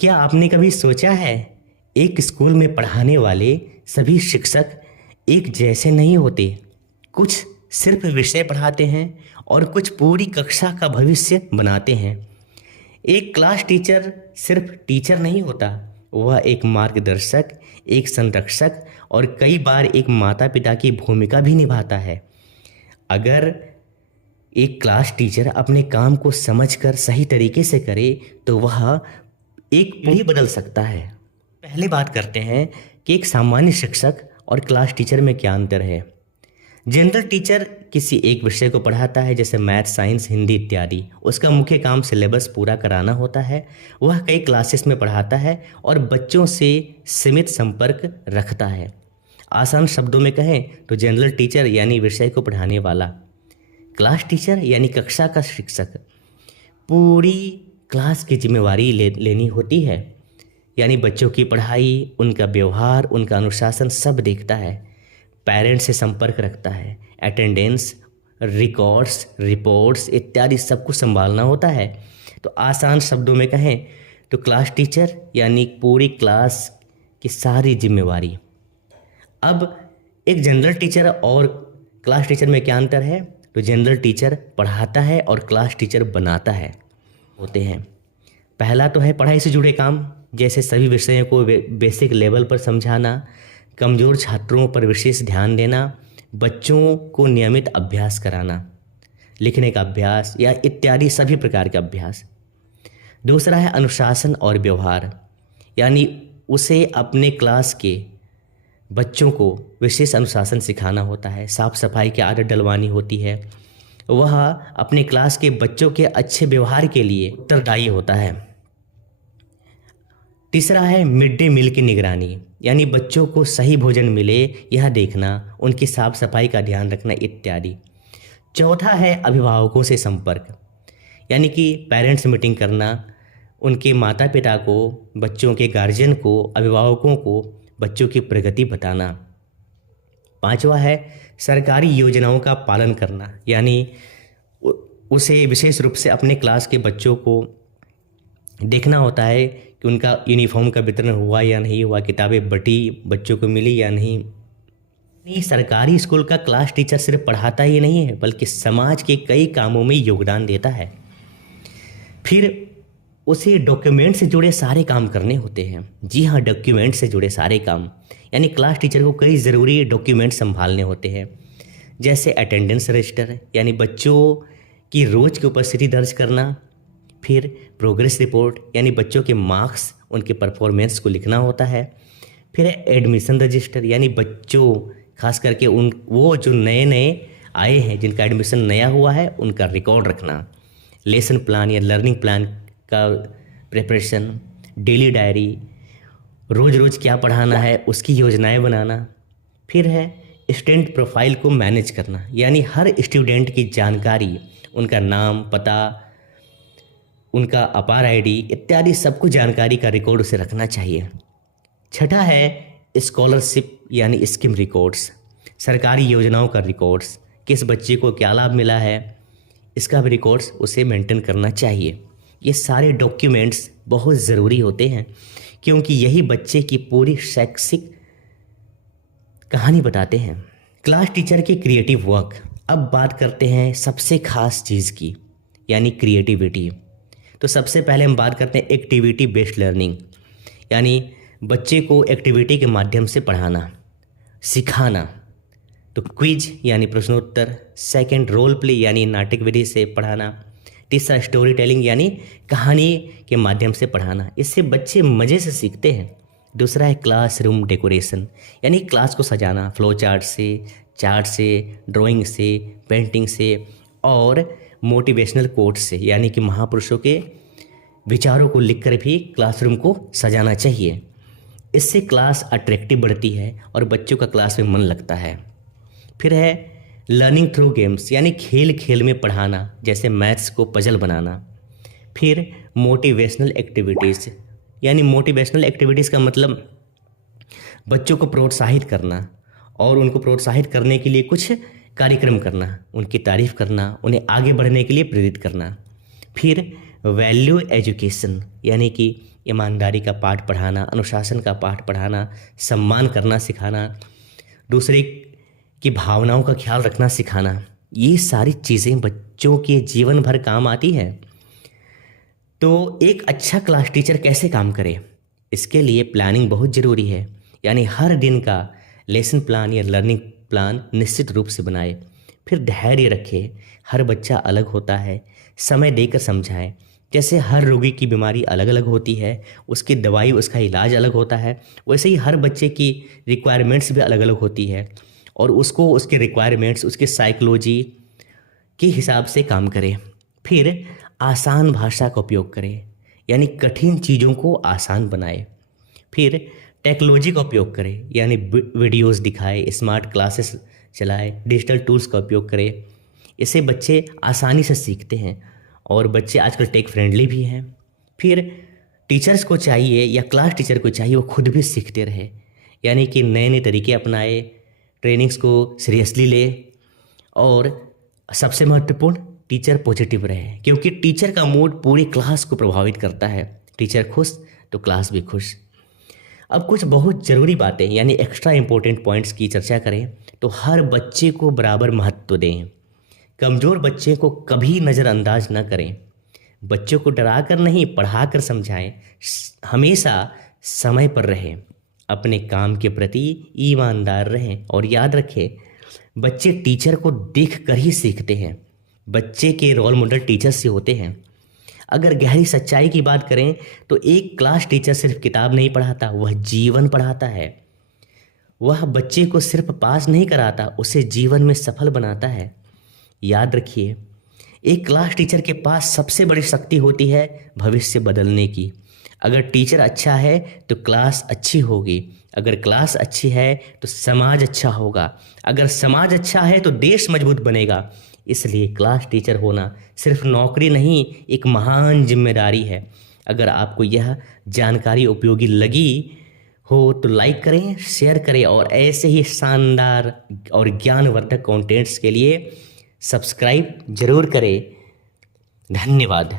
क्या आपने कभी सोचा है, एक स्कूल में पढ़ाने वाले सभी शिक्षक एक जैसे नहीं होते। कुछ सिर्फ विषय पढ़ाते हैं और कुछ पूरी कक्षा का भविष्य बनाते हैं। एक क्लास टीचर सिर्फ टीचर नहीं होता, वह एक मार्गदर्शक, एक संरक्षक और कई बार एक माता पिता की भूमिका भी निभाता है। अगर एक क्लास टीचर अपने काम को समझकर सही तरीके से करे तो वह एक पीढ़ी बदल सकता है। पहले बात करते हैं कि एक सामान्य शिक्षक और क्लास टीचर में क्या अंतर है। जनरल टीचर किसी एक विषय को पढ़ाता है, जैसे मैथ, साइंस, हिंदी इत्यादि। उसका मुख्य काम सिलेबस पूरा कराना होता है। वह कई क्लासेस में पढ़ाता है और बच्चों से सीमित संपर्क रखता है। आसान शब्दों में कहें तो जनरल टीचर यानी विषय को पढ़ाने वाला, क्लास टीचर यानी कक्षा का शिक्षक पूरी क्लास की जिम्मेवारी लेनी होती है। यानी बच्चों की पढ़ाई, उनका व्यवहार, उनका अनुशासन सब देखता है। पेरेंट्स से संपर्क रखता है, अटेंडेंस, रिकॉर्ड्स, रिपोर्ट्स इत्यादि सब कुछ संभालना होता है। तो आसान शब्दों में कहें तो क्लास टीचर यानी पूरी क्लास की सारी जिम्मेवारी। अब एक जनरल टीचर और क्लास टीचर में क्या अंतर है, तो जनरल टीचर पढ़ाता है और क्लास टीचर बनाता है होते हैं। पहला तो है पढ़ाई से जुड़े काम, जैसे सभी विषयों को बेसिक लेवल पर समझाना, कमज़ोर छात्रों पर विशेष ध्यान देना, बच्चों को नियमित अभ्यास कराना, लिखने का अभ्यास या इत्यादि सभी प्रकार का अभ्यास। दूसरा है अनुशासन और व्यवहार, यानी उसे अपने क्लास के बच्चों को विशेष अनुशासन सिखाना होता है, साफ सफाई की आदत डलवानी होती है। वह अपने क्लास के बच्चों के अच्छे व्यवहार के लिए उत्तरदायी होता है। तीसरा है मिड डे मील की निगरानी, यानी बच्चों को सही भोजन मिले यह देखना, उनकी साफ सफाई का ध्यान रखना इत्यादि। चौथा है अभिभावकों से संपर्क, यानी कि पेरेंट्स मीटिंग करना, उनके माता पिता को, बच्चों के गार्जियन को, अभिभावकों को बच्चों की प्रगति बताना। पांचवा है सरकारी योजनाओं का पालन करना, यानी उसे विशेष रूप से अपने क्लास के बच्चों को देखना होता है कि उनका यूनिफॉर्म का वितरण हुआ या नहीं हुआ, किताबें बटी, बच्चों को मिली या नहीं। सरकारी स्कूल का क्लास टीचर सिर्फ पढ़ाता ही नहीं है, बल्कि समाज के कई कामों में योगदान देता है। फिर उसे डॉक्यूमेंट से जुड़े सारे काम करने होते हैं। जी हाँ, डॉक्यूमेंट से जुड़े सारे काम, यानी क्लास टीचर को कई ज़रूरी डॉक्यूमेंट संभालने होते हैं, जैसे अटेंडेंस रजिस्टर, यानी बच्चों की रोज़ की उपस्थिति दर्ज करना। फिर प्रोग्रेस रिपोर्ट, यानी बच्चों के मार्क्स, उनके परफॉर्मेंस को लिखना होता है। फिर एडमिशन रजिस्टर, यानी बच्चों खास करके वो जो नए नए आए हैं, जिनका एडमिशन नया हुआ है, उनका रिकॉर्ड रखना। लेसन प्लान या लर्निंग प्लान का प्रिपरेशन, डेली डायरी, रोज़ रोज़ क्या पढ़ाना है उसकी योजनाएं बनाना। फिर है स्टूडेंट प्रोफाइल को मैनेज करना, यानी हर स्टूडेंट की जानकारी, उनका नाम, पता, उनका अपार आईडी इत्यादि सब कुछ जानकारी का रिकॉर्ड उसे रखना चाहिए। छठा है स्कॉलरशिप यानी स्कीम रिकॉर्ड्स, सरकारी योजनाओं का रिकॉर्ड्स, किस बच्चे को क्या लाभ मिला है इसका भी रिकॉर्ड्स उसे मेंटेन करना चाहिए। ये सारे डॉक्यूमेंट्स बहुत ज़रूरी होते हैं, क्योंकि यही बच्चे की पूरी शैक्षिक कहानी बताते हैं। क्लास टीचर की क्रिएटिव वर्क। अब बात करते हैं सबसे खास चीज़ की, यानी क्रिएटिविटी। तो सबसे पहले हम बात करते हैं एक्टिविटी बेस्ड लर्निंग, यानी बच्चे को एक्टिविटी के माध्यम से पढ़ाना, सिखाना। तो क्विज यानी प्रश्नोत्तर, सेकंड रोल प्ले यानी नाटक विधि से पढ़ाना, तीसरा स्टोरी टेलिंग यानी कहानी के माध्यम से पढ़ाना। इससे बच्चे मज़े से सीखते हैं। दूसरा है क्लासरूम डेकोरेशन, यानी क्लास को सजाना, फ्लो चार्ट से, ड्राइंग से, पेंटिंग से और मोटिवेशनल कोट से, यानी कि महापुरुषों के विचारों को लिखकर भी क्लासरूम को सजाना चाहिए। इससे क्लास अट्रैक्टिव बढ़ती है और बच्चों का क्लास में मन लगता है। फिर है लर्निंग थ्रू गेम्स, यानी खेल खेल में पढ़ाना, जैसे मैथ्स को पजल बनाना। फिर मोटिवेशनल एक्टिविटीज़, यानी मोटिवेशनल एक्टिविटीज़ का मतलब बच्चों को प्रोत्साहित करना और उनको प्रोत्साहित करने के लिए कुछ कार्यक्रम करना, उनकी तारीफ करना, उन्हें आगे बढ़ने के लिए प्रेरित करना। फिर वैल्यू एजुकेशन यानी कि ईमानदारी का पाठ पढ़ाना, अनुशासन का पाठ पढ़ाना, सम्मान करना सिखाना, दूसरे की भावनाओं का ख्याल रखना सिखाना, ये सारी चीज़ें बच्चों के जीवन भर काम आती हैं। तो एक अच्छा क्लास टीचर कैसे काम करे, इसके लिए प्लानिंग बहुत ज़रूरी है। यानी हर दिन का लेसन प्लान या लर्निंग प्लान निश्चित रूप से बनाए। फिर धैर्य रखे, हर बच्चा अलग होता है, समय देकर समझाएं। जैसे हर रोगी की बीमारी अलग अलग होती है, उसकी दवाई, उसका इलाज अलग होता है, वैसे ही हर बच्चे की रिक्वायरमेंट्स भी अलग अलग होती है और उसको उसके रिक्वायरमेंट्स, उसके साइकोलॉजी के हिसाब से काम करें। फिर आसान भाषा का उपयोग करें, यानी कठिन चीज़ों को आसान बनाए। फिर टेक्नोलॉजी का उपयोग करें, यानी वीडियोस दिखाए, स्मार्ट क्लासेस चलाए, डिजिटल टूल्स का उपयोग करें। इससे बच्चे आसानी से सीखते हैं और बच्चे आजकल टेक फ्रेंडली भी हैं। फिर टीचर्स को चाहिए या क्लास टीचर को चाहिए वो खुद भी सीखते रहे, यानी कि नए नए तरीके अपनाए, ट्रेनिंग्स को सीरियसली ले और सबसे महत्वपूर्ण टीचर पॉजिटिव रहे, क्योंकि टीचर का मूड पूरी क्लास को प्रभावित करता है। टीचर खुश तो क्लास भी खुश। अब कुछ बहुत ज़रूरी बातें यानी एक्स्ट्रा इंपॉर्टेंट पॉइंट्स की चर्चा करें तो हर बच्चे को बराबर महत्व दें। कमज़ोर बच्चे को कभी नज़रअंदाज न करें। बच्चों को डरा कर नहीं, पढ़ा कर समझाएं। हमेशा समय पर रहें, अपने काम के प्रति ईमानदार रहें और याद रखें बच्चे टीचर को देख कर ही सीखते हैं। बच्चे के रोल मॉडल टीचर से होते हैं। अगर गहरी सच्चाई की बात करें तो एक क्लास टीचर सिर्फ किताब नहीं पढ़ाता, वह जीवन पढ़ाता है। वह बच्चे को सिर्फ पास नहीं कराता, उसे जीवन में सफल बनाता है। याद रखिए, एक क्लास टीचर के पास सबसे बड़ी शक्ति होती है भविष्य बदलने की। अगर टीचर अच्छा है तो क्लास अच्छी होगी, अगर क्लास अच्छी है तो समाज अच्छा होगा, अगर समाज अच्छा है तो देश मजबूत बनेगा। इसलिए क्लास टीचर होना सिर्फ नौकरी नहीं, एक महान जिम्मेदारी है। अगर आपको यह जानकारी उपयोगी लगी हो तो लाइक करें, शेयर करें और ऐसे ही शानदार और ज्ञानवर्धक कंटेंट्स के लिए सब्सक्राइब जरूर करें। धन्यवाद।